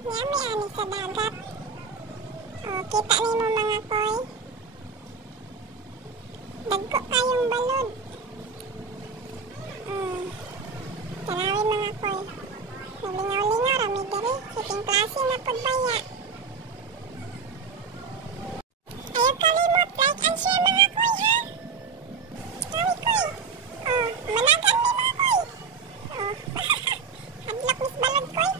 Yami ani sa dagat. Oh, kita nimo mga koy. Dagko kayong balod. Tanawin mga koy. Naglingaw-lingaw rami diri. Siting klase na pod baya. Ayaw kalimot like and share mga koy ha. Kami koy. Oh, managan ni mga koy. Oh, hadlok mis balod koy.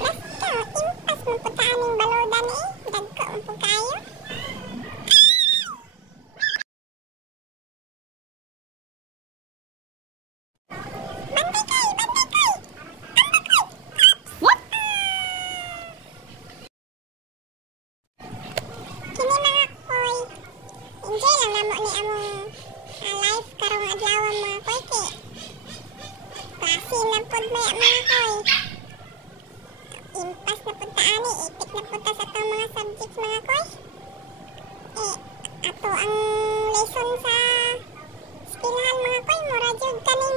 Basta, impas mo po taaning balodan eh. Dagko mo po kayo. Bantay koy! Bantay koy! Tamba koy! What? Kini mga koy. Enjoy lang namo ni among life karong adlaw mga koy kay. Klase na pod maya mga koy. Impas na po taani, ipit na po ta sa itong mga subjects mga koy. Ato ang lesson sa eskwelahan mga koy, mura jud kanina.